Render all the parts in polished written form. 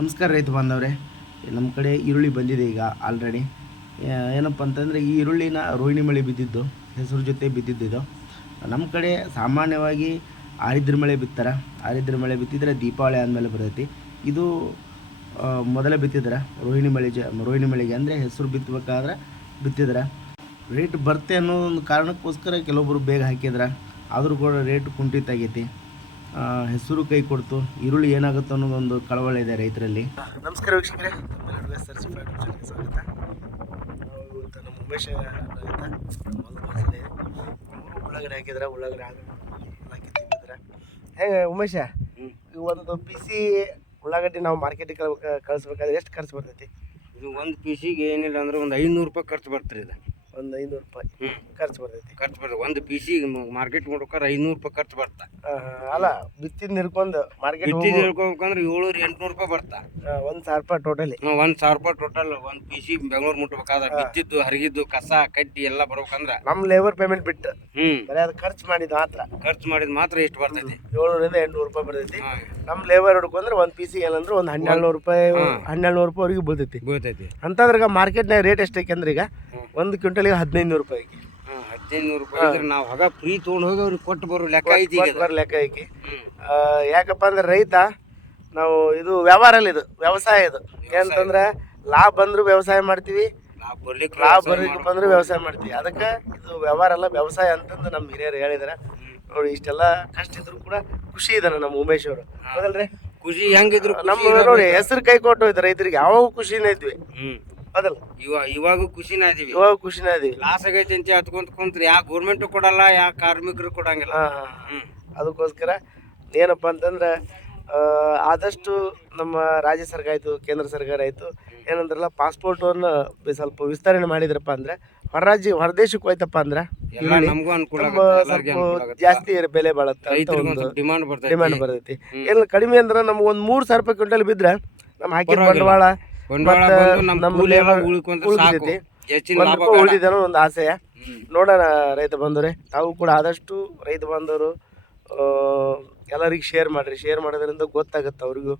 ನಮಸ್ಕಾರ ರೈತ ಬಾಂಧವರೇ. ನಮ್ಮ ಕಡೆ ಈರುಳ್ಳಿ ಬಂದಿದೆ ಈಗ ಆಲ್ರೆಡಿ. ಏನಪ್ಪ ಅಂತಂದರೆ ಈ ಈರುಳ್ಳಿನ ರೋಹಿಣಿ ಮಳೆ ಬಿದ್ದಿದ್ದು, ಹೆಸರು ಜೊತೆ ಬಿದ್ದಿದ್ದು. ನಮ್ಮ ಕಡೆ ಸಾಮಾನ್ಯವಾಗಿ ಆರಿದ್ರ ಮಳೆ ಬಿತ್ತಾರೆ. ಆರಿದ್ರ ಮಳೆ ಬಿತ್ತಿದ್ರೆ ದೀಪಾವಳಿ ಆದಮೇಲೆ ಬರ್ತೈತಿ. ಇದು ಮೊದಲೇ ಬಿತ್ತಿದ್ರೆ ರೋಹಿಣಿ ಮಳೆಗೆ ಅಂದರೆ ಹೆಸರು ಬಿತ್ತಬೇಕಾದ್ರೆ ಬಿತ್ತಿದ್ರೆ ರೇಟ್ ಬರುತ್ತೆ ಅನ್ನೋ ಒಂದು ಕಾರಣಕ್ಕೋಸ್ಕರ ಕೆಲವೊಬ್ಬರು ಬೇಗ ಹಾಕಿದ್ರೆ, ಆದರೂ ಕೂಡ ರೇಟ್ ಕುಂಠಿತ ಆಗೈತಿ. ಹೆಸರು ಕೈ ಕೊಡ್ತು. ಈರುಳ್ಳಿ ಏನಾಗುತ್ತೆ ಅನ್ನೋದೊಂದು ಕಳವಳ ಇದೆ ರೈತರಲ್ಲಿ. ನಮಸ್ಕಾರ ವೀಕ್ಷಕರೇ, ಸ್ವಾಗತ. ಇವತ್ತು ನಮ್ಮ ಉಮೇಶ್ ಉಳ್ಳಾಗಡ್ಡೆ ಹಾಕಿದ್ರೆ ಉಳ್ಳಾಗಡ್ಡೆ ಹಾಕಿ ತಿಂತಿದ್ರೆ ಹೇಗೆ ಉಮೇಶ, ಒಂದು ಪಿ ಸಿ ಉಳ್ಳಾಗಡ್ಡಿ ನಾವು ಮಾರ್ಕೆಟಿಗೆ ಕಳಿಸ್ಬೇಕಾದ್ರೆ ಎಷ್ಟು ಖರ್ಚು ಬರ್ತೈತಿ? ಇದು ಒಂದು ಪೀಸಿಗೆ ಏನಿಲ್ಲ ಅಂದ್ರೆ ಒಂದು 500 ರೂಪಾಯಿ ಖರ್ಚು ಬರ್ತೀರಿ. ಇದು ಒಂದು 500 ರೂಪಾಯಿ ಖರ್ಚು ಬರ್ತೈತಿ. ಒಂದು ಪೀಸಿಗೆ ಮಾರ್ಕೆಟ್ ಮಾಡ್ಬೇಕಾದ್ರೆ 500 ರೂಪಾಯಿ ಖರ್ಚು ಬರ್ತಾ. ಅಲ್ಲ, ಬಿತ್ತಿದ್ ನಿರ್ಕೊಂಡು ಮಾರ್ಕೆಟ್ ಹೇಳ್ಕೊಬೇಕಂದ್ರೆ 700-800 ರೂಪಾಯಿ ಬರ್ತಾ. 1,000 ರೂಪಾಯಿ ಟೋಟಲಿ. 1,000 ರೂಪಾಯಿ ಟೋಟಲ್. ಒಂದು ಪೀಸಿ ಬೆಂಗಳೂರು ಮುಟ್ಬೇಕಾದ್ರೆ ಬಿತ್ತಿದ್ದು ಹರಿಗಿದ್ದು ಕಸ ಕಡ್ಡಿ ಎಲ್ಲ ಬರ್ಬೇಕಂದ್ರೆ ನಮ್ಮ ಲೇಬರ್ ಪೇಮೆಂಟ್ ಬಿಟ್ಟು ಬರೀ ಅದು ಖರ್ಚು ಮಾಡಿದ ಮಾತ್ರ ಎಷ್ಟು ಬರ್ತೈತಿ? 700-800 ರೂಪಾಯಿ ಬರ್ತೈತಿ. ನಮ್ಮ ಲೇಬರ್ ಹುಡ್ಕೊಂಡ್ರೆ ಒಂದು ಪೀಸಿಗೆ ಏನಂದ್ರೆ ಒಂದು 1,200 ರೂಪಾಯಿ 1,200 ರೂಪಾಯಿವರೆಗೂ ಬೀಳ್ತೈತಿ. ಅಂತಂದ್ರೆ ಅಂತಂದ್ರಾಗ ರೇಟ್ ಎಷ್ಟೈತೆ ಅಂದ್ರೆ ಈಗ ಒಂದು ಕ್ವಿಂಟಲಿಗೆ 1,500 ರೂಪಾಯಿ. 1,500 ರೂಪಾಯಿ ನಾವು ಆಗ ಫ್ರೀ ತೊಗೊಂಡು ಹೋಗಿ ಅವ್ರಿಗೆ ಕೊಟ್ಟು ಬರೋ ಲೆಕ್ಕ ಐತಿ. ಯಾಕಪ್ಪ ಅಂದ್ರೆ ರೈತ ನಾವು ಇದು ವ್ಯವಹಾರ ಅಲ್ಲ, ಇದು ವ್ಯವಸಾಯ. ಇದು ಏನಂತಂದ್ರೆ ಲಾಭ ಬಂದ್ರು ವ್ಯವಸಾಯ ಮಾಡ್ತೀವಿ, ಲಾಭ ಬರ್ಲಿಕ್ಕೆ ಬಂದ್ರು ವ್ಯವಸಾಯ ಮಾಡ್ತೀವಿ. ಅದಕ್ಕೆ ಇದು ವ್ಯವಹಾರ ಅಲ್ಲ, ವ್ಯವಸಾಯ ಅಂತಂದು ನಮ್ಮ ಹಿರಿಯರು ಹೇಳಿದಾರೆ. ನೋಡಿ, ಇಷ್ಟೆಲ್ಲ ಕಷ್ಟ ಇದ್ರು ಕೂಡ ಖುಷಿ ಇದಾನೆ ನಮ್ಮ ಉಮೇಶ್ ಅವರು. ಹೌದಲ್ರಿ? ಖುಷಿ ಹೆಂಗಿದ್ರು ನಮ್ಮ ನೋಡಿ ಹೆಸರು ಕೈ ಕೊಟ್ಟು ಹೋಯ್ತು ರೈತರಿಗೆ. ಯಾವಾಗ ಖುಷಿನೇ ಇದ್ವಿ, ಅದಲ್ಲ ಇವಾಗ ಖುಷಿನ ಇದೀವಿ. ಲಾಸ್ ಆಗೈತಿ ಅಂತ ಹತ್ಕೊಂತ ಕುಂತ್ರಿ ಯಾ ಗೌರ್ಮೆಂಟ್ ಕೊಡಲ್ಲ, ಯಾ ಕಾರ್ಮಿಕರು ಕೊಡಂಗಿಲ್ಲ. ಅದಕ್ಕೋಸ್ಕರ ಏನಪ್ಪ ಅಂತಂದ್ರೆ ಆದಷ್ಟು ನಮ್ಮ ರಾಜ್ಯ ಸರ್ಕಾರ ಆಯಿತು, ಕೇಂದ್ರ ಸರ್ಕಾರ ಆಯಿತು, ಏನಂದ್ರಲ್ಲ ಪಾಸ್ಪೋರ್ಟನ್ನು ಸ್ವಲ್ಪ ವಿಸ್ತರಣೆ ಮಾಡಿದ್ರಪ್ಪ ಅಂದ್ರೆ ಹೊರದೇಶಕ್ಕೆ ಹೋಯ್ತಪ್ಪ ಅಂದ್ರೆ ನಮಗೂ ಅನುಕೂಲ, ಜಾಸ್ತಿ ಬೆಲೆ ಬಾಳತ್ತೆ, ಡಿಮಾಂಡ್ ಬರ್ತೈತಿ. ಏನು ಕಡಿಮೆ ಅಂದ್ರೆ ನಮ್ಗೆ ಒಂದು 3,000 ರೂಪಾಯಿ ಕ್ವಿಂಟಲ್ ಬಿದ್ರೆ ನಮ್ಮ ಹಾಕಿದ ಬಂಡವಾಳ ಉಳಿದಿದ್ದೇನೋ ಒಂದು ಆಸೆಯ. ನೋಡೋಣ ರೈತ ಬಂದವ್ರೆ, ತಾವು ಕೂಡ ಆದಷ್ಟು ರೈತ ಬಂದವರು ಎಲ್ಲರಿಗೂ ಶೇರ್ ಮಾಡೋದ್ರಿಂದ ಗೊತ್ತಾಗುತ್ತೆ, ಅವ್ರಿಗೂ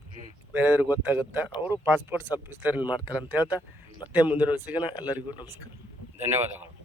ಬೇರೆಯವ್ರಿಗೆ ಗೊತ್ತಾಗುತ್ತೆ. ಅವರು ಪಾಸ್ಪೋರ್ಟ್ ಸ್ವಲ್ಪ ವಿಸ್ತರಣೆ ಮಾಡ್ತಾರೆ ಅಂತ ಹೇಳ್ತಾ ಮತ್ತೆ ಮುಂದಿನ ಸಿಗೋಣ. ಎಲ್ಲರಿಗೂ ನಮಸ್ಕಾರ, ಧನ್ಯವಾದಗಳು.